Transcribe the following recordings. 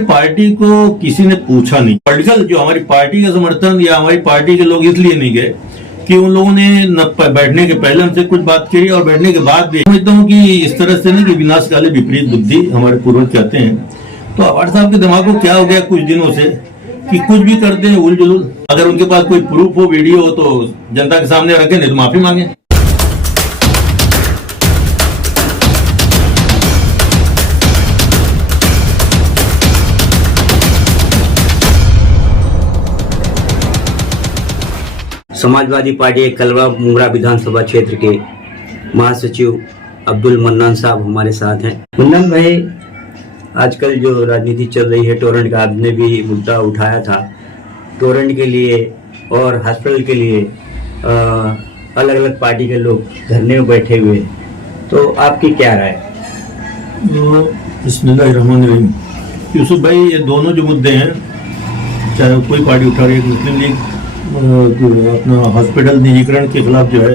Party को किसी ने पूछा नहीं। पॉलिटिकल जो हमारी पार्टी का समर्थन या हमारी पार्टी के लोग इसलिए नहीं गए कि उन लोगों ने न बैठने के पहले हमसे कुछ बात करी और बैठने के बाद भी समझता हूँ कि इस तरह से ना कि विनाश काले विपरीत बुद्धि हमारे पूर्वज कहते हैं। तो अवार्ड साहब के दिमाग को क्या हो गया कुछ दिनों से कि कुछ भी करते हैं उल जुलूल। अगर उनके पास कोई प्रूफ हो, वीडियो हो तो जनता के सामने रखें, नहीं तो माफी मांगे। समाजवादी पार्टी कलवा मुंगरा विधानसभा क्षेत्र के महासचिव अब्दुल मन्नान साहब हमारे साथ हैं। मन्नान भाई, आजकल जो राजनीति चल रही है, टोरेंट का आपने भी मुद्दा उठाया था। टोरेंट के लिए और हॉस्पिटल के लिए अलग अलग पार्टी के लोग धरने में बैठे हुए हैं, तो आपकी क्या राय? बिस्मिल्लाहिर्रहमानिर्रहीम। यूसुफ भाई, ये दोनों जो मुद्दे हैं, चाहे कोई पार्टी उठा रही है, मुस्लिम लीग अपना हॉस्पिटल निजीकरण के खिलाफ जो है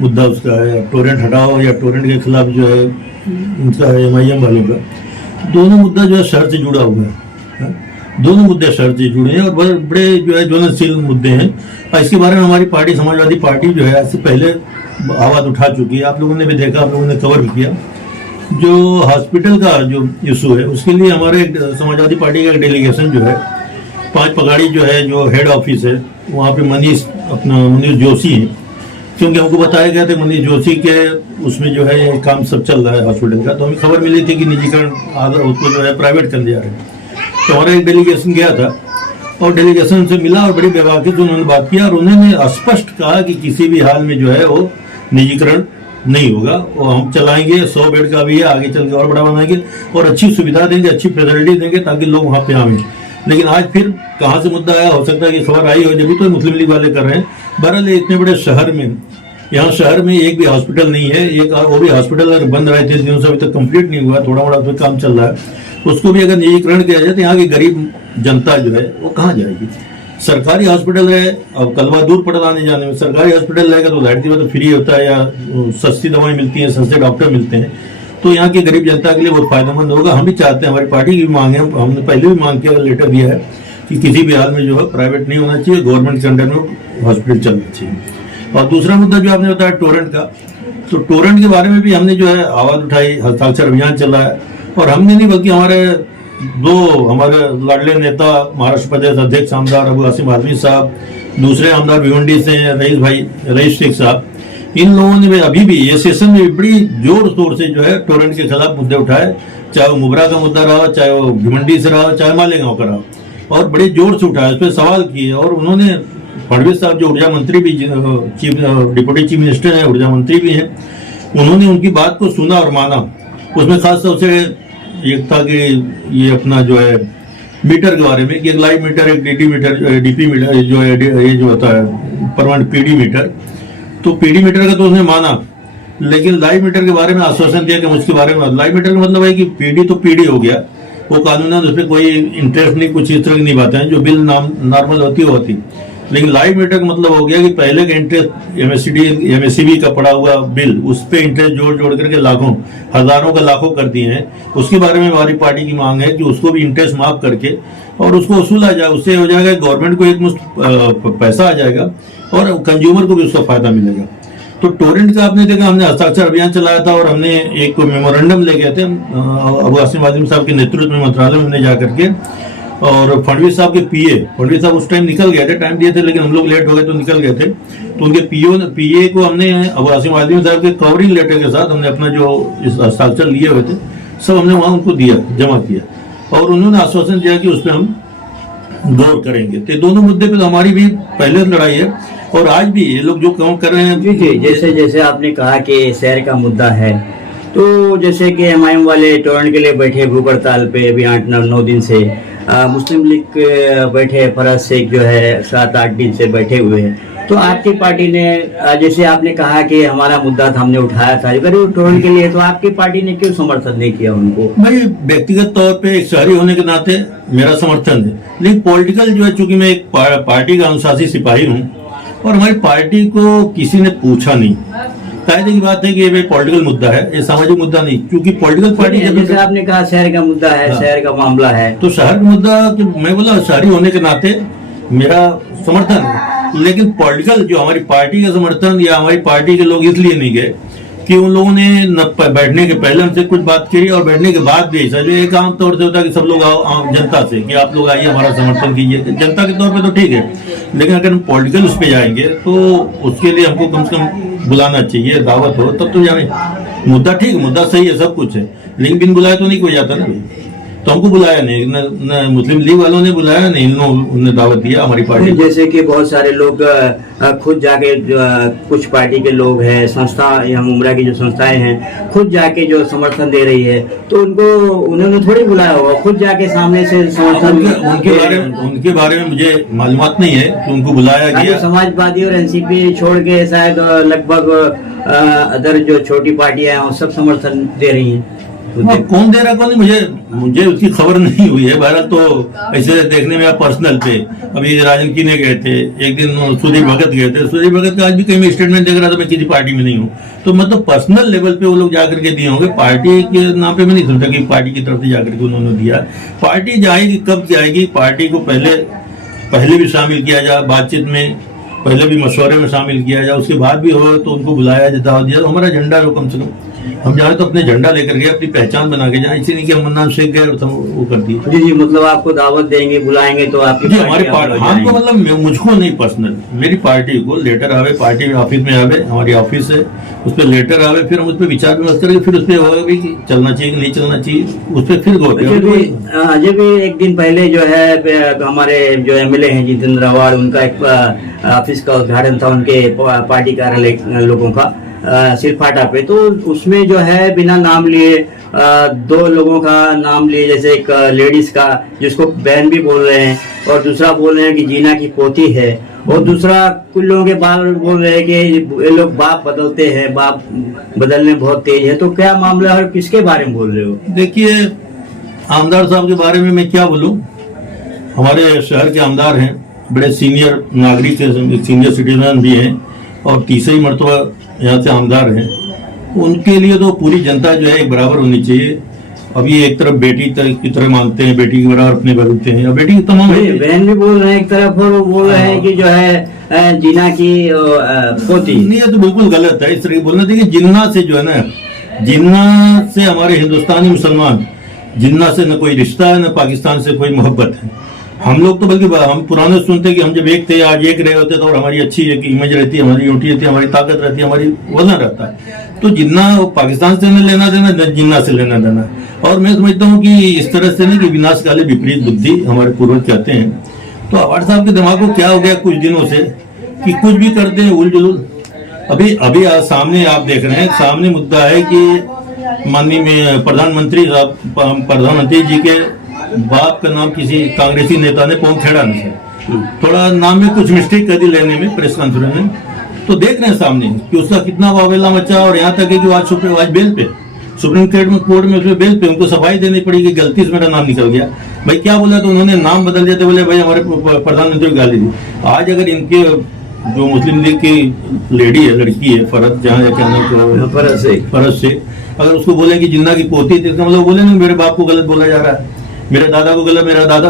मुद्दा उसका है, टोरेंट हटाओ या टोरेंट के खिलाफ जो है उनका है MIM वालों का, दोनों मुद्दा जो है शहर से जुड़ा हुआ है। दोनों मुद्दे शहर से जुड़े हैं और बड़े जो है ज्वलनशील मुद्दे हैं। और इसके बारे में हमारी पार्टी समाजवादी पार्टी जो है आज से पहले आवाज उठा चुकी है। आप लोगों ने भी देखा, आप लोगों ने कवर भी किया। जो हॉस्पिटल का जो इशू है उसके लिए हमारे समाजवादी पार्टी का डेलीगेशन जो है 5 पगाड़ी जो है, जो हेड ऑफिस है वहाँ पे मनीष जोशी है, क्योंकि हमको बताया गया था मनीष जोशी के उसमें जो है ये काम सब चल रहा है हॉस्पिटल का। तो हमें खबर मिली थी कि निजीकरण उसको जो है प्राइवेट करने जा रहे हैं। तो हमारा एक डेलीगेशन गया था और डेलीगेशन से मिला और बड़ी बेवाकिफ उन्होंने बात किया और उन्होंने स्पष्ट कहा कि किसी भी हाल में जो है वो निजीकरण नहीं होगा। वो हम चलाएंगे, 100 बेड का भी है, आगे चल के और बड़ा बनाएंगे और अच्छी सुविधा देंगे, अच्छी फैसिलिटी देंगे ताकि लोग वहाँ पे आए। लेकिन आज फिर कहाँ से मुद्दा आया, हो सकता है कि खबर आई हो, जब तो मुस्लिम लीग वाले कर रहे हैं। बहरहाल इतने बड़े शहर में, यहाँ शहर में एक भी हॉस्पिटल नहीं है। एक वो भी हॉस्पिटल अगर बंद रहे थे दिनों से, अभी तक कंप्लीट नहीं हुआ, थोड़ा मोड़ा उसमें काम चल रहा है। उसको भी अगर निजीकरण किया जाए तो यहाँ की गरीब जनता जो है वो कहाँ जाएगी। सरकारी हॉस्पिटल है, अब कलवा दूर पड़ता आने जाने में। सरकारी हॉस्पिटल रहेगा तो जाहिर सी बात है फ्री होता है या सस्ती दवाएं मिलती हैं, सस्ते डॉक्टर मिलते हैं, तो यहाँ की गरीब जनता के लिए बहुत फायदेमंद होगा। हम भी चाहते हैं, हमारी पार्टी की भी मांग है, हमने पहले भी मांग किया, लेटर दिया है कि किसी भी हाल में जो है प्राइवेट नहीं होना चाहिए, गवर्नमेंट के अंडर में हॉस्पिटल चलना चाहिए। और दूसरा मुद्दा जो आपने बताया टोरेंट का, तो टोरेंट के बारे में भी हमने जो है आवाज उठाई, हस्ताक्षर अभियान चल रहा है। और हमने नहीं बल्कि हमारे लाडले नेता महाराष्ट्र प्रदेश अध्यक्ष आमदार अबू आसिम आजमी साहब, दूसरे आमदार भिवंडी से रईस शेख साहब, इन लोगों ने भी अभी भी ये सेशन में बड़ी जोर शोर से जो है टोरेंट के खिलाफ मुद्दे उठाए, चाहे वो मुबरा का मुद्दा रहा, चाहे वो भिवंडी से रहा, चाहे मालेगांव का रहा, और बड़े जोर से उठाया, उस पर सवाल किए। और उन्होंने फडणवीस साहब जो ऊर्जा मंत्री भी, डिप्टी चीफ मिनिस्टर हैं, ऊर्जा मंत्री भी हैं, उन्होंने उनकी बात को सुना और माना। उसमें खास तौर से एक था कि ये अपना जो है मीटर के बारे में कि एक लाइव मीटर, एक डीपी मीटर जो है, ये जो होता है परमानेंट PD मीटर, तो PD मीटर का तो उसने माना, लेकिन लाइव मीटर के बारे में आश्वासन दिया कि उसके बारे में, लाइव मीटर का मतलब है कि PD तो PD हो गया, वो कानूनन उस पर कोई इंटरेस्ट नहीं, कुछ इस तरह की नहीं बातें हैं, जो बिल नॉर्मल होती। लेकिन लाइव मीटर का मतलब हो गया कि पहले का इंटरेस्ट MSCB का पड़ा हुआ बिल, उस पर इंटरेस्ट जोड़ करके लाखों, हजारों का लाखों कर दिए हैं। उसके बारे में हमारी पार्टी की मांग है कि उसको भी इंटरेस्ट माफ करके और उसको वसूला जाए। उससे हो जाएगा गवर्नमेंट को एक मुश्त पैसा आ जाएगा और कंज्यूमर को भी उसका फायदा मिलेगा। तो टोरेंट का आपने देखा, हमने हस्ताक्षर अभियान चलाया था और हमने एक मेमोरेंडम ले गए थे अबू आसिम आजमी साहब के नेतृत्व में मंत्रालय में हमने जाकर के, और फडणवीस साहब के फडणवीस साहब उस टाइम निकल गए थे, टाइम दिए थे लेकिन हम लोग लेट हो गए तो निकल गए थे। तो उनके PA को हमने अबू आसिम आजमी साहब के कवरिंग लेटर के साथ हमने अपना जो हस्ताक्षर लिए हुए थे सब हमने वहां उनको दिया, जमा किया, और उन्होंने आश्वासन दिया कि उस पर हम गौर करेंगे। तो दोनों मुद्दे पे तो हमारी भी पहले लड़ाई है और आज भी ये लोग जो काम कर रहे हैं। जी, जैसे आपने कहा कि शहर का मुद्दा है, तो जैसे कि MIM वाले टोरेंट के लिए बैठे भूख हड़ताल पे अभी 8-9 दिन से, मुस्लिम लीग बैठे, फराज शेख जो है 7-8 दिन से बैठे हुए हैं। तो आपकी पार्टी ने, जैसे आपने कहा कि हमारा मुद्दा था, हमने उठाया था गरीब टोरेंट के लिए, तो आपकी पार्टी ने क्यों समर्थन नहीं किया उनको? भाई, व्यक्तिगत तौर पे एक शहरी होने के नाते मेरा समर्थन है, लेकिन पॉलिटिकल जो है, चूंकि मैं एक पार्टी का अनुशासित सिपाही हूँ और हमारी पार्टी को किसी ने पूछा नहीं। कायदे की बात है कि ये पॉलिटिकल मुद्दा है, ये सामाजिक मुद्दा नहीं, क्योंकि पॉलिटिकल पार्टी जैसे आपने कहा शहर का मुद्दा है, शहर का मामला है, तो शहर का मुद्दा कि मैं बोला शहरी होने के नाते मेरा समर्थन है, लेकिन पॉलिटिकल जो हमारी पार्टी का समर्थन या हमारी पार्टी के लोग इसलिए नहीं गए कि उन लोगों ने न बैठने के पहले हमसे कुछ बात करी और बैठने के बाद भी ऐसा जो एक आम तौर से होता है कि सब लोग आओ जनता से कि आप लोग आइए हमारा समर्थन कीजिए, जनता के तौर पे तो ठीक है, लेकिन अगर हम पॉलिटिकल उस पे जाएंगे तो उसके लिए हमको कम से कम बुलाना चाहिए, दावत हो तब तो जाने। मुद्दा ठीक है, मुद्दा सही है, सब कुछ है, लेकिन बिन बुलाए तो नहीं कोई जाता ना भाई। तो हमको बुलाया नहीं, न मुस्लिम लीग वालों ने बुलाया नहीं, उन्होंने दावत दिया हमारी पार्टी। जैसे कि बहुत सारे लोग खुद जाके कुछ पार्टी के लोग हैं, संस्था या मुमरा की जो संस्थाएं हैं खुद जाके जो समर्थन दे रही है, तो उनको उन्होंने थोड़ी बुलाया होगा, खुद जाके सामने से समर्थन। उनके बारे में मुझे मालूमात नहीं है कि उनको बुलाया गया। समाजवादी और एनसीपी छोड़ के शायद लगभग अदर जो छोटी पार्टियां हैं वो सब समर्थन दे रही हैं। कौन दे रहा कौन नहीं, मुझे उसकी खबर नहीं हुई है। बहरहाल तो ऐसे देखने में पर्सनल थे। अभी राजन कीने गए थे, एक दिन सुधीर भगत गए थे। सुधीर भगत का आज भी कहीं मैं स्टेटमेंट देख रहा था, मैं किसी पार्टी में नहीं हूँ। तो मतलब पर्सनल लेवल पे वो लोग जाकर के दिए होंगे, पार्टी के नाम पे मैं नहीं सोचता कि पार्टी की तरफ से जाकर के उन्होंने दिया। पार्टी जाएगी कब जाएगी, पार्टी को पहले भी शामिल किया जाए बातचीत में, पहले भी मशवरे में शामिल किया जाए, उसके बाद भी हो तो उनको बुलाया दावत दिया। तो हमारा झंडा लो, कम से कम हम जाए तो अपने झंडा लेकर गए, अपनी पहचान बना के जाए, इसी नहीं कि हम मन्नान शेख गए और वो कर दिए। जी, मतलब आपको दावत देंगे, बुलाएंगे तो आपकी हमारी पार्टी हमको, मतलब मुझको नहीं पर्सनल, मेरी पार्टी को लेटर आवे, पार्टी ऑफिस में आवे, हमारी ऑफिस है, उस पर लेटर आवे, फिर हम उस पर विचार विमर्श करेंगे, फिर उस पर होगा भी कि चलना चाहिए कि नहीं चलना चाहिए, उस पर फिर गौर। अजय भी एक दिन पहले जो है हमारे जो एमएलए हैं जितेंद्र अवार्ड, उनका एक ऑफिस का उद्घाटन था उनके पार्टी कार्यालय लोगों का सिरफाटा पे। तो उसमें जो है बिना नाम लिए दो लोगों का नाम लिए, जैसे एक लेडीज का जिसको बहन भी बोल रहे हैं और दूसरा बोल रहे हैं कि जीना की पोती है, और दूसरा कुछ लोगों के बारे में बोल रहे हैं कि ये लोग बाप बदलते हैं, बाप बदलने बहुत तेज है। तो क्या मामला है, किसके बारे में बोल रहे हो? देखिए, आमदार साहब के बारे में मैं क्या बोलूं, हमारे शहर के आमदार हैं, बड़े सीनियर नागरिक, सीनियर सिटीजन भी हैं और तीसरी मरतबा यहाँ से आमदार हैं। उनके लिए तो पूरी जनता जो है एक बराबर होनी चाहिए। अभी एक तरफ बेटी की तरह मानते हैं, बेटी के बराबर अपने बोलते हैं, और बेटी की तमाम बहन भी बोल रहे हैं एक तरफ, और वो बोल रहे हैं कि जो है जिन्ना की पोती। नहीं, ये तो बिल्कुल गलत है इस तरह की बोलना। देखिए, जिन्ना से जो है ना, जिन्ना से हमारे हिंदुस्तानी मुसलमान, जिन्ना से न कोई रिश्ता है, न पाकिस्तान से कोई मोहब्बत है। हम लोग तो बल्कि हम पुराने सुनते हैं कि हम जब एक थे आज एक रहे होते तो, और हमारी अच्छी एक इमेज रहती है, हमारी यूटी रहती है, हमारी ताकत रहती है, हमारी वजन रहता है। तो जिन्ना पाकिस्तान से न लेना देना, न जिन्ना से लेना देना। और मैं समझता हूँ कि इस तरह से नहीं कि विनाश काले विपरीत बुद्धि हमारे पूर्वज कहते हैं। तो अवार्ड साहब के दिमाग को क्या हो गया कुछ दिनों से कि कुछ भी करते हैं उल जुलूल। अभी सामने आप देख रहे हैं, सामने मुद्दा है कि माननीय प्रधानमंत्री जी के बाप का नाम किसी कांग्रेसी नेता ने पहुंचेड़ा नहीं, थोड़ा नाम में कुछ मिस्टेक कर दी लेने में प्रेस कॉन्फ्रेंस में। तो देख रहे हैं सामने कि उसका कितना वावेला मचा, और यहाँ तक है कि आज बेल पे सुप्रीम कोर्ट में उसमें बेल पे उनको सफाई देनी पड़ी कि गलती से मेरा नाम निकल गया। भाई क्या बोला, तो उन्होंने नाम बदल दिया, तो बोले भाई हमारे प्रधानमंत्री को गाली दी। आज अगर इनके जो मुस्लिम लीग की लेडी है, लड़की है फरज, जहाँ क्या फरज से अगर उसको बोले कि जिन्ना की पोती, तो इसका मतलब बोले ना मेरे बाप को गलत बोला जा रहा है, मेरे दादा को गलत,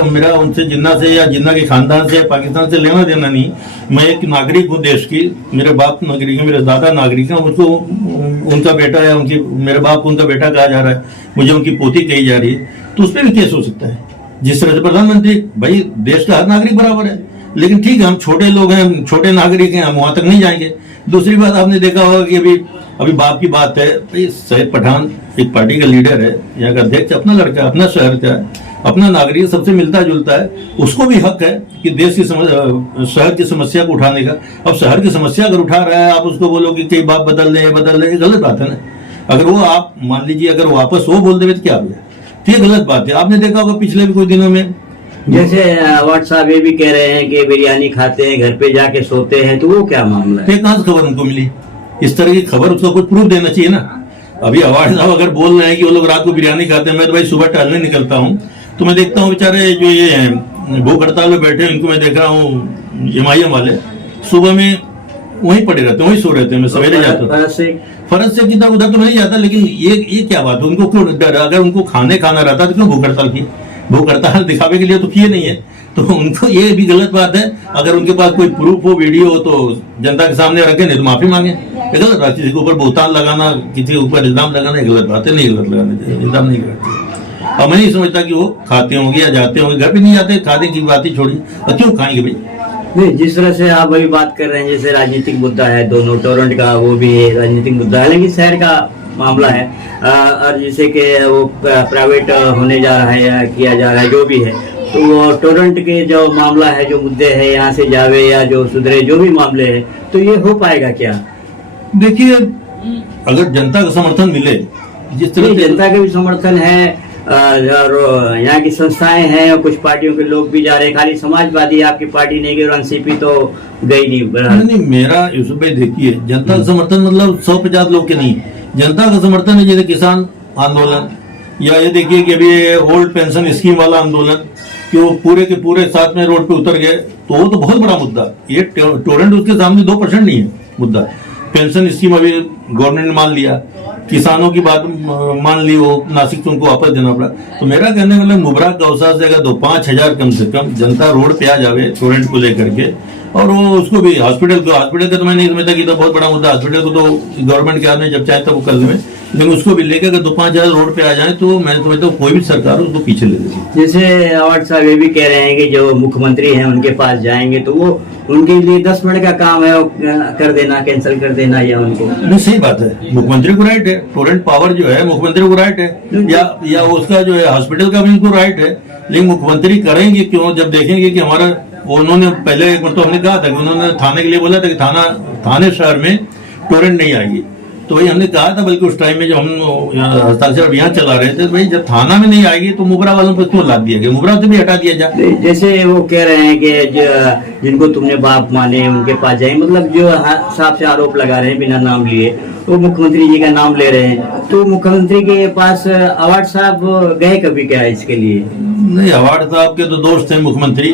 मेरा उनसे जिन्ना से या जिन्ना के खानदान से पाकिस्तान से लेना देना नहीं। मैं एक नागरिक हूँ देश की, मेरे बाप नागरिक है, मेरे दादा नागरिक है, मुझको उनका बेटा या मेरे बाप को उनका बेटा कहा जा रहा है, मुझे उनकी पोती कही जा रही है, तो उस पर भी केस हो सकता है। जिस तरह से प्रधानमंत्री, भाई देश का हर नागरिक बराबर है, लेकिन ठीक है हम छोटे लोग हैं, छोटे नागरिक हैं, हम वहां तक नहीं जाएंगे। दूसरी बात आपने देखा होगा कि अभी बाप की बात है, भाई सैयद पठान एक पार्टी का लीडर है, यहाँ का अध्यक्ष, अपना लड़का, अपना शहर का है, अपना नागरिक, सबसे मिलता जुलता है, उसको भी हक है कि देश की शहर की समस्या को उठाने का। अब शहर की समस्या अगर उठा रहा है, आप उसको बोलो कि कई बाप बदल रहे, गलत बात है ना। अगर वो आप मान लीजिए अगर वापस वो बोल देवे तो क्या हो गया, तो ये गलत बात है। आपने देखा होगा पिछले भी कुछ दिनों में, जैसे अवार्ड साहब ये भी कह रहे हैं कि बिरयानी खाते हैं, घर पे जाके सोते हैं, तो वो क्या मामला है? कहाँ से खबर उनको मिली? इस तरह की खबर उसका कुछ प्रूफ देना चाहिए ना। अभी अवार्ड साहब अगर बोल रहे हैं कि वो लोग रात को बिरयानी खाते हैं, मैं तो भाई सुबह टहलने निकलता हूँ तो मैं देखता हूँ बेचारे जो ये भूख हड़ताल में बैठे हैं, इनको मैं देख रहा हूँ एमआईएम वाले सुबह में वहीं पड़े रहते हैं, वहीं सो रहते हैं। मैं सवेरे जाता हूँ फर्ज से कितना उधर तो मैं नहीं जाता, लेकिन ये क्या बात है, उनको क्यों डर? अगर उनको खाना रहता तो क्यों भूख हड़ताल की? भूख हड़ताल दिखावे के लिए तो किए नहीं है, तो उनको ये भी गलत बात है। अगर उनके पास कोई प्रूफ हो, वीडियो हो, तो जनता के सामने रखें, नहीं तो माफी मांगे। ये गलत बात, किसी के ऊपर बोहतान लगाना, किसी के ऊपर इल्जाम लगाना ये गलत बात है, नहीं गलत लगाना चाहिए, इल्जाम नहीं करते। और मैं नहीं समझता कि वो खाते होंगे या जाते होंगे, घर पे नहीं जाते, खाने की बात ही छोड़िए, और क्यों खाएंगे भाई? नहीं, जिस तरह से आप अभी बात कर रहे हैं, जैसे राजनीतिक मुद्दा है, दोनों टोरेंट का वो भी है राजनीतिक मुद्दा है, लेकिन शहर का मामला है, और जैसे कि वो प्राइवेट होने जा रहा है या किया जा रहा है, जो भी है, तो वो टोरेंट के जो मामला है, जो मुद्दे है, यहाँ से जावे या जो सुधरे, जो भी मामले हैं, तो ये हो पाएगा क्या? देखिए, अगर जनता का समर्थन मिले, जिस तरह से जनता का भी समर्थन है, और यहाँ की संस्थाएं हैं, और कुछ पार्टियों के लोग भी जा रहे हैं, खाली समाजवादी आपकी पार्टी नहीं गई और एनसीपी तो गई नहीं। मेरा यूसुफ भाई, देखिए, जनता का समर्थन मतलब 150 लोग के नहीं, जनता का समर्थन है जैसे किसान आंदोलन, या ये देखिए कि अभी ओल्ड पेंशन स्कीम वाला आंदोलन, कि वो पूरे के पूरे साथ में रोड पे उतर गए, तो वो तो बहुत बड़ा मुद्दा। ये टोरेंट उसके सामने 2% नहीं है मुद्दा। पेंशन स्कीम अभी गवर्नमेंट ने मान लिया, किसानों की बात मान ली, वो नासिक से उनको वापस देना पड़ा। तो मेरा कहने वाला मुबरा गौसा से अगर 5 हजार कम से कम जनता रोड पे आ जावे टोरेंट को लेकर के, और वो उसको भी हॉस्पिटल का तो मैं नहीं समझता कि तो बहुत बड़ा मुद्दा। हॉस्पिटल को तो गवर्नमेंट के हाथ में जब चाहे तब वो कर देवे, लेकिन उसको भी लेकर अगर 2-5 हजार रोड पे आ जाए तो मैं समझता हूँ कोई भी सरकार उसको पीछे ले लेगी। जैसे अवार्ड साहब ये भी कह रहे हैं कि जो मुख्यमंत्री हैं उनके पास जाएंगे तो वो उनके लिए 10 मिनट का काम है, कर देना, कैंसिल कर देना, या उनको नहीं, सही बात है, मुख्यमंत्री को राइट है, टोरेंट पावर जो है मुख्यमंत्री को राइट है, या उसका जो है हॉस्पिटल का भी उनको राइट है, लेकिन मुख्यमंत्री करेंगे क्यों? जब देखेंगे कि हमारा, उन्होंने पहले एक बार तो हमने कहा था कि उन्होंने थाने के लिए बोला था कि थाने शहर में टोरेंट नहीं आएगी, तो वही हमने कहा था, बल्कि उस टाइम में जब हम हस्ताक्षर अभियान चला रहे थे, भाई जब थाना में नहीं आएगी तो मुबरा वालों पर क्यों लाद दिया गया? मुबरा से भी हटा दिया जाए। जैसे वो कह रहे हैं कि जिनको तुमने बाप माने उनके पास जाएंगे, मतलब जो साहब से आरोप लगा रहे हैं बिना नाम लिए, वो मुख्यमंत्री जी का नाम ले रहे हैं, तो मुख्यमंत्री के पास अवार्ड साहब गए कभी क्या इसके लिए? नहीं, अवार्ड साहब के तो दोस्त हैं मुख्यमंत्री,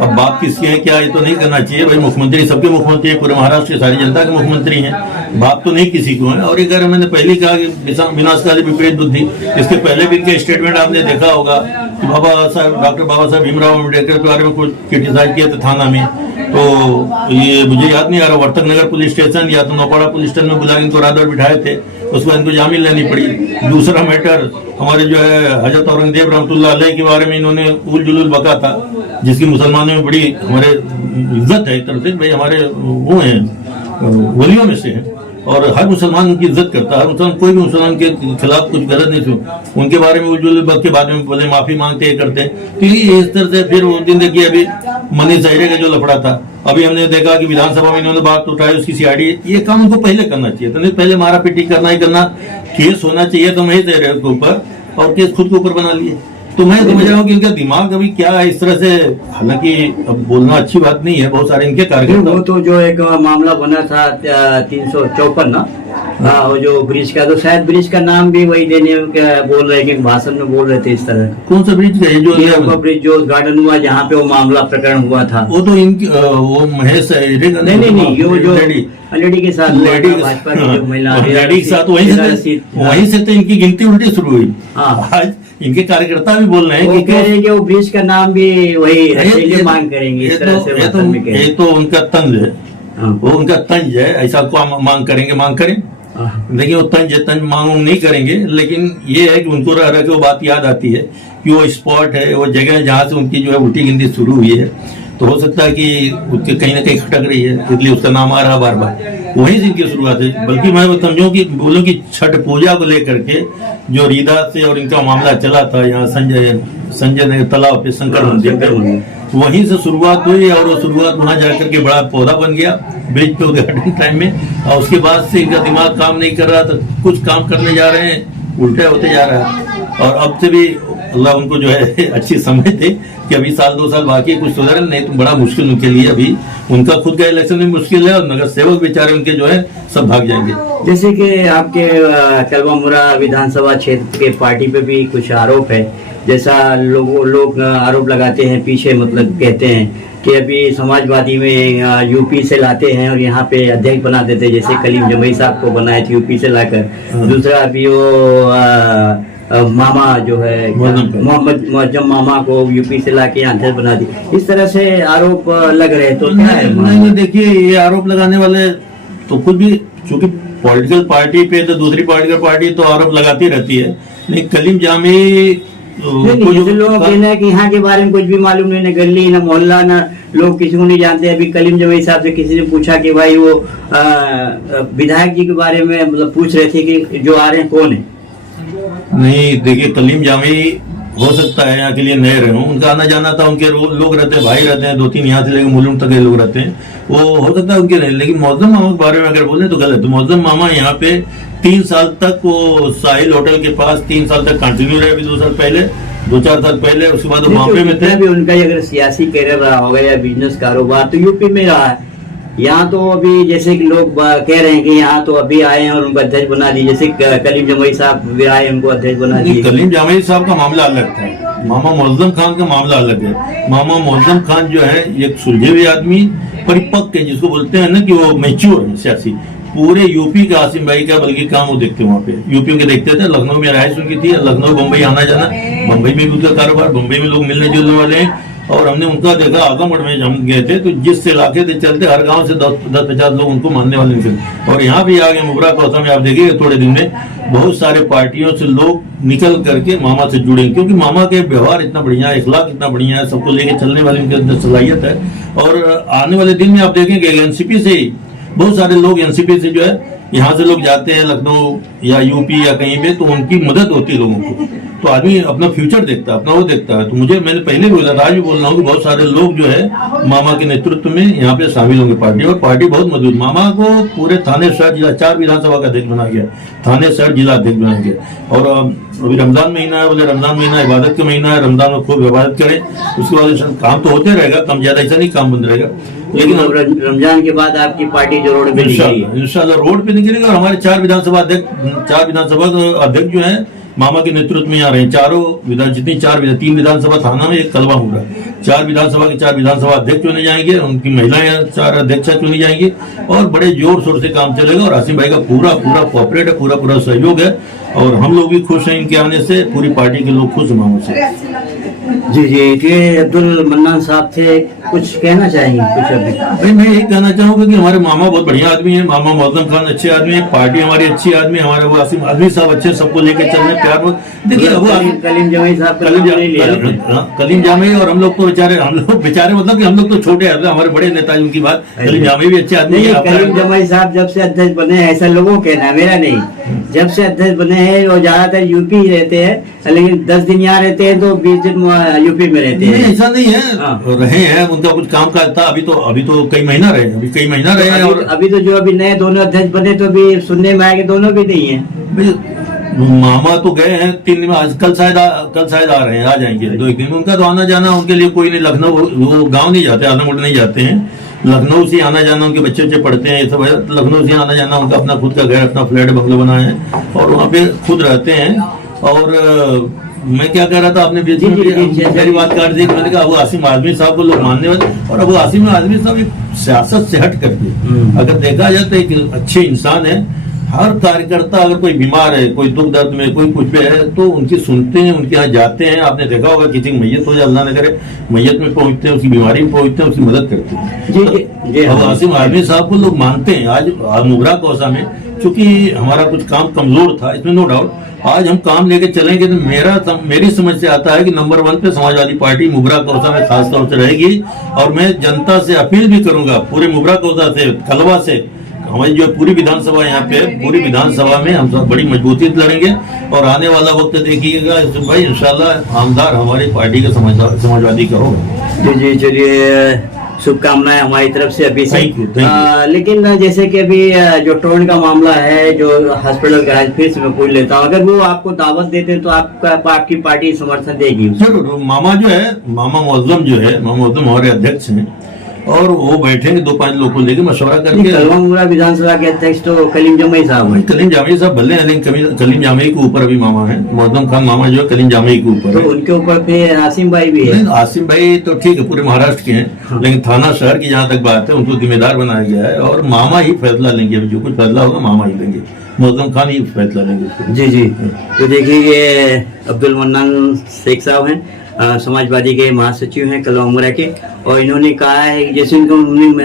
अब बात किसके हैं क्या, ये तो नहीं करना चाहिए भाई। मुख्यमंत्री सबके मुख्यमंत्री है, पूरे महाराष्ट्र की सारी जनता के मुख्यमंत्री हैं, बात तो नहीं किसी को है। और एक मैंने पहले कहा कि विनाशकारी विपरीत बुद्धि, इसके पहले भी इनके स्टेटमेंट आपने देखा होगा कि डॉक्टर बाबा साहब भीमराव अम्बेडकर के बारे में कुछ क्रिटिसाइज किया था थाना में, तो ये मुझे याद नहीं आ रहा, वर्तक नगर पुलिस स्टेशन या तो नौपाड़ा पुलिस स्टेशन में बुला इनको रात भर बिठाए थे, उसको इनको जामीन लेनी पड़ी। दूसरा मैटर हमारे जो है हजरत औरंगजेब रहमतुल्लाह अलैह के बारे में इन्होंने उल जुलूल बका था, जिसकी मुसलमानों में बड़ी हमारे इज्जत है, एक तरह से भाई हमारे वो हैं वलियों में से हैं, और हर मुसलमान उनकी इज्जत करता है, हर मुसलमान, कोई भी मुसलमान के खिलाफ कुछ गलत नहीं सुन, उनके बारे में उल जुलूल बक के बारे में बोले माफी मांगते करते हैं। तो ये इस तरह से फिर उस दिन देखिए अभी मनीष अहिरे का जो लफड़ा था, अभी हमने देखा कि विधानसभा में इन्होंने बात उठाई, उसकी सीआईडी, ये काम उनको पहले करना चाहिए था, नहीं पहले मारा पीटी करना ही करना, केस होना चाहिए तो मैं दे रहे उसके ऊपर, और केस खुद के ऊपर बना लिए। तो मैं समझ रहा हूँ कि इनका दिमाग अभी क्या है इस तरह से, हालांकि अब बोलना अच्छी बात नहीं है, बहुत सारे इनके कार्यकर्ता, वो तो जो एक मामला बना था 354 ना, वो जो ब्रिज का, तो शायद ब्रिज का नाम भी वही देने बोल रहे हैं, भाषण में बोल रहे थे इस तरह। कौन सा ब्रिज है? जो ब्रिज जो उद्घाटन हुआ जहाँ पे वो मामला प्रकरण हुआ था, वो तो इनकी वो महेश नहीं, ये जो लेडी के साथ, लेडी भाजपा की जो महिला, लेडी के साथ वहीं से तो इनकी गिनती उल्टी शुरू हुई। आज इनके कार्यकर्ता भी बोल रहे हैं कि कह रहे हैं कि वो ब्रिज का नाम भी वही मांग करेंगे, इस तरह से। ये तो उनका तंज है, वो उनका तंज है, ऐसा को मांग करें, लेकिन वो तंज मांग नहीं करेंगे, लेकिन ये है कि उनको रह रह के वो बात याद आती है कि वो स्पॉट है, वो जगह जहाँ से उनकी जो है उल्टी गिनती शुरू हुई है, तो हो सकता है कि उसके कहीं ना कहीं खटक रही है, इसलिए उसका नाम आ रहा बार बार, वहीं से इनकी शुरुआत है। बल्कि मैं समझूं कि बोलूं कि छठ पूजा को लेकर के जो रीदा से और इनका मामला चला था, यहाँ संजय नगर तालाब पे शंकर मंदिर, वहीं से शुरुआत हुई, और वो शुरुआत वहां जाकर के बड़ा पौधा बन गया ब्रिज पे उद्घाटन टाइम में, और उसके बाद से इनका दिमाग काम नहीं कर रहा था, कुछ काम करने जा रहे हैं उल्टे होते जा रहा है। और अब से भी अल्लाह उनको जो है अच्छी समझ दे कि अभी 1-2 साल बाकी है, कुछ सुधारे, नहीं तो बड़ा मुश्किल उनके लिए, अभी उनका खुद का इलेक्शन भी मुश्किल है, और नगर सेवक बेचारे उनके जो है सब भाग जाएंगे। जैसे कि आपके कलवा मुरा विधानसभा क्षेत्र के पार्टी पे भी कुछ आरोप है जैसा लोग आरोप लगाते हैं पीछे, मतलब कहते हैं कि अभी समाजवादी में यूपी से लाते हैं और यहाँ पे अध्यक्ष बना देते हैं, जैसे कलीम जमई साहब को बनाए थे यूपी से लाकर। दूसरा अभी वो मामा जो है मोहम्मद मुअज्जम मामा को यूपी से लाके यहाँ अध्यक्ष बना दी। इस तरह से आरोप लग रहे हैं, तो क्या है? नहीं, देखिए ये आरोप लगाने वाले तो खुद भी, चूंकि पॉलिटिकल पार्टी पे तो दूसरी पॉलिटिकल पार्टी तो आरोप लगाती रहती है, लेकिन कलीम जामी नहीं, लोग कहना है कि यहाँ के बारे में कुछ भी मालूम नहीं, न गली न मोहल्ला न लोग किसी को नहीं जानते। अभी कलीम जमई साहब से किसी ने पूछा कि भाई वो विधायक जी के बारे में मतलब पूछ रहे थे कि जो आ रहे हैं कौन है। नहीं, देखिए कलीम जामी हो सकता है यहाँ के लिए नए रहे हों, उनका आना जाना था, उनके लोग रहते हैं, भाई रहते हैं, 2-3 यहाँ से लेकर मुलुंड तक के लोग रहते हैं, वो हो सकता है उनके नहीं। लेकिन मुअज्जम मामा के बारे में अगर बोले तो गलत। तो मुअज्जम मामा यहाँ पे 3 साल तक वो साहिल होटल के पास 3 साल तक कंटिन्यू रहे, अभी 2-4 साल पहले, उसके बाद वो वहाँ में थे। अभी उनका अगर सियासी कैरियर रहा होगा या बिजनेस कारोबार तो यूपी में रहा है। यहाँ तो अभी जैसे कि लोग कह रहे हैं कि यहाँ तो अभी आए हैं और उनको अध्यक्ष बना दिए, जैसे कलीम जमई साहब भी आए, उनको अध्यक्ष बना दिए। कलीम जामी साहब का मामला अलग था, मामा मुअज्जम खान का मामला अलग है। मामा मुअज्जम खान जो है एक सुलझे हुए आदमी, परिपक्व है, जिसको बोलते हैं ना कि वो मैच्योर है सियासी। पूरे यूपी का आसिम भाई का बल्कि काम वो देखते वहाँ पे, यूपी के देखते थे। लखनऊ में रहायश उनकी थी, लखनऊ बम्बई आना जाना, बम्बई में भी उनका कारोबार, बम्बई में लोग मिलने जुलने वाले हैं। और हमने उनका देखा, आजमगढ़ में हम गए थे तो जिस इलाके से चलते हर गांव से 10-50 लोग उनको मानने वाले निकले। और यहाँ भी आगे मुगरा कौसा में आप देखिए थोड़े दिन में बहुत सारे पार्टियों से लोग निकल करके मामा से जुड़े, क्योंकि मामा के व्यवहार इतना बढ़िया है, इखलाक इतना बढ़िया है, सबको लेके चलने वाली उनके अंदर सलाहियत है। और आने वाले दिन में आप देखेंगे एनसीपी से ही बहुत सारे लोग, एनसीपी से जो है यहाँ से लोग जाते हैं लखनऊ या यूपी या कहीं पे, तो उनकी मदद होती है लोगों को। तो आदमी अपना फ्यूचर देखता है, अपना वो देखता है। तो मैंने पहले भी बोला था, आज भी बोल रहा हूँ कि बहुत सारे लोग जो है मामा के नेतृत्व में यहाँ पे शामिल होंगे पार्टी, और पार्टी बहुत मजबूत। मामा को पूरे थाने शहर जिला 4 विधानसभा का अध्यक्ष बनाया गया, थाने शहर जिला अध्यक्ष बनाया गया। और अभी रमजान महीना है, बोले रमजान महीना इबादत का महीना है, रमजान में खूब इबादत करें, उसके बाद काम तो होते रहेगा, कम ज्यादा ऐसा नहीं काम बंद रहेगा। लेकिन रमजान के बाद आपकी पार्टी जो रोड पे निकलेगी, इंशाल्लाह रोड पे निकलेगा। और हमारे 4 विधानसभा अध्यक्ष जो है मामा के नेतृत्व में आ रहे हैं। जितनी 3 विधानसभा थाना में, एक कलवा मुगरा, 4 विधानसभा के 4 विधानसभा अध्यक्ष चुने जाएंगे, उनकी महिलाएं 4 अध्यक्षा चुनी जाएंगी, और बड़े जोर शोर से काम चलेगा। और आसिम भाई का पूरा कोऑपरेट है, पूरा सहयोग है, और हम लोग भी खुश हैं इनके आने से, पूरी पार्टी के लोग खुश हैं मामा से। जी, ये अब्दुल मन्नान साहब थे, कुछ कहना चाहेंगे? कुछ भाई मैं यही कहना चाहूंगा कि हमारे मामा बहुत बढ़िया आदमी है, मामा मुअज्जम खान अच्छे आदमी है, पार्टी हमारी अच्छी आदमी है, हमारे वो आसिम आदमी साहब अच्छे, सबको लेके चल रहे हैं प्यार। देखिए अब कलीम जमई साहब, कलीम जामी और हम लोग बेचारे मतलब कि हम लोग तो छोटे हैं, हमारे बड़े नेता उनकी बात। कलीम जामी भी अच्छे आदमी है। कलीम जमई साहब जब से अध्यक्ष बने हैं, ऐसा लोगों के कहना, मेरा नहीं, जब से अध्यक्ष बने हैं वो ज्यादातर यूपी ही रहते हैं, लेकिन 10 दिन यहाँ रहते हैं तो 20 दिन यूपी में रहते हैं। ऐसा नहीं है, रहे हैं, उनका कुछ काम काज था। अभी तो कई महीना रहे, हैं। और अभी तो जो अभी नए दोनों अध्यक्ष बने तो भी सुनने में आया कि दोनों भी नहीं है। मामा तो गए हैं 3 दिन में, कल शायद आ रहे हैं, आ जाएंगे 2-1 दिन में। उनका तो आना जाना उनके लिए कोई नहीं, लखनऊ वो गाँव नहीं जाते, आजमगढ़ नहीं जाते हैं, लखनऊ से आना जाना, उनके बच्चे पढ़ते हैं, ये सब है, लखनऊ से आना जाना, उनका अपना खुद का घर, अपना फ्लैट बंगलो बनाए हैं, और वहाँ पे खुद रहते हैं। और मैं क्या कह रहा था, आपने मेरी बात काट दी। मैंने कहा अबू आसिम आजमी साहब को लोग मानने वाले, और अबू आसिम आजमी साहब एक सियासत से हट करके अगर देखा जाए तो एक अच्छे इंसान है। हर कार्यकर्ता अगर कोई बीमार है, कोई दुख दर्द में, कोई कुछ पे है, तो उनकी सुनते हैं, उनके यहाँ जाते हैं। आपने देखा होगा किसी की मैयत हो जाए, अल्लाह न करे, मैयत में पहुंचते हैं, उसकी बीमारी में पहुंचते हैं, उसकी मदद करते हैं। अब आसिम आजमी साहब को लोग मानते हैं। आज मुगरा कौसा में चूंकि हमारा कुछ काम कमजोर था, इसमें नो डाउट, आज हम काम लेके चलेंगे तो मेरी समझ से आता है कि नंबर 1 पे समाजवादी पार्टी मुगरा कौसा में खासतौर से रहेगी। और मैं जनता से अपील भी करूंगा, पूरे मुगरा कौसा से, कलवा से, हमारी जो पूरी विधानसभा यहाँ पे, पूरी विधानसभा में हम सब बड़ी मजबूती से लड़ेंगे। और आने वाला वक्त देखिएगा भाई, इंशाल्लाह आमदार हमारी पार्टी का समाजवादी का होगा। जी, चलिए, शुभकामनाएं हमारी तरफ से अभी से। लेकिन जैसे कि अभी जो टोन का मामला है, जो हॉस्पिटल का है, फिर से मैं पूछ लेता हूँ, अगर वो आपको दावत देते हैं तो आपकी पार्टी समर्थन देगी? जरूर। मामा जो है, मामा मुअज्जम जो है, मामा मुअज्जम हमारे अध्यक्ष हैं, और वो बैठेंगे 2-5 लोग को लेके मशवरा करके। कलवा मुंगरा विधानसभा के अध्यक्ष तो कलीम जमई साहब हैं। कलीम जामी साहब भले हैं, लेकिन कलीम जामी के ऊपर अभी मामा है, मोहम्मद खान मामा जो है कलीम जामी के ऊपर तो है। उनके ऊपर फिर आसिम भाई भी है। आसिम भाई तो ठीक है, पूरे महाराष्ट्र के हैं, लेकिन थाना शहर की जहाँ तक बात है उनको जिम्मेदार बनाया गया है और मामा ही फैसला लेंगे। जो कुछ फैसला होगा मामा ही लेंगे, मोहम्मद खान ही फैसला लेंगे उसको। जी जी। तो देखिए ये अब्दुल मन्नान शेख साहब हैं, समाजवादी के महासचिव हैं कलवा मुंगरा के, और इन्होंने कहा है कि जैसे इनको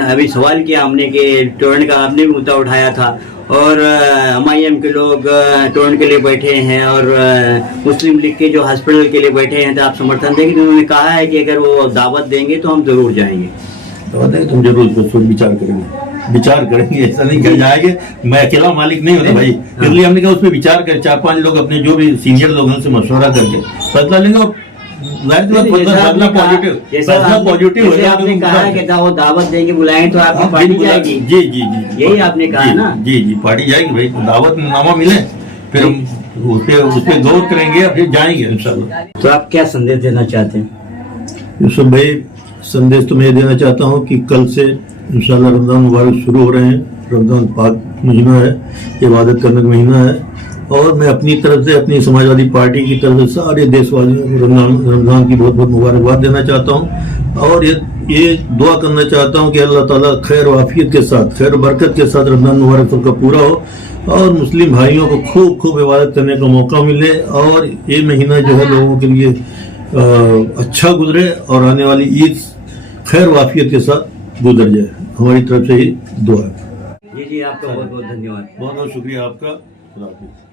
अभी सवाल किया हमने कि टोरेंट का आपने भी मुद्दा उठाया था और MIM के लोग टोरेंट के लिए बैठे हैं और मुस्लिम लीग के जो हॉस्पिटल के लिए बैठे हैं तो आप समर्थन देंगे। तो उन्होंने कहा है कि अगर वो दावत देंगे तो हम जरूर जाएंगे। दावत देंगे तुम जरूर सोच विचार करेंगे, ऐसा नहीं कर जाएंगे। मैं अकेला मालिक नहीं होता भाई, इसलिए हमने कहा उस पर विचार कर 4-5 लोग अपने जो भी सीनियर लोग हैं उनसे मशवरा करके फैसला लेंगे और पॉजिटिव जैसे आपने कहा कि वो दावत देंगे बुलाएंगे तो आपकी पार्टी जाएगी। जी जी जी, यही आपने कहा ना। जी जी, पार्टी जाएगी भाई, दावत नामा मिले फिर हम उस पे गौर करेंगे फिर जाएंगे इंशाल्लाह। तो आप क्या संदेश देना चाहते हैं? यूसुफ भाई, संदेश तो मैं ये देना चाहता हूँ कि कल से इंशाल्लाह रमजान मुबारक शुरू हो रहे हैं। रमजान पाक महीना है, इबादत करने का महीना है, और मैं अपनी तरफ से, अपनी समाजवादी पार्टी की तरफ से सारे देशवासियों को रमजान की बहुत बहुत मुबारकबाद देना चाहता हूँ और ये दुआ करना चाहता हूँ कि अल्लाह ताला खैर व आफियत के साथ, खैर बरकत के साथ रमजान मुबारक सबका पूरा हो और मुस्लिम भाइयों को खूब खूब इबादत करने का मौका मिले और ये महीना जो है लोगों के लिए अच्छा गुजरे और आने वाली ईद खैर व आफियत के साथ गुजर जाए। हमारी तरफ से ही दुआ है। जी जी, आपका बहुत बहुत धन्यवाद। बहुत बहुत शुक्रिया आपका। खुदा हाफिज़।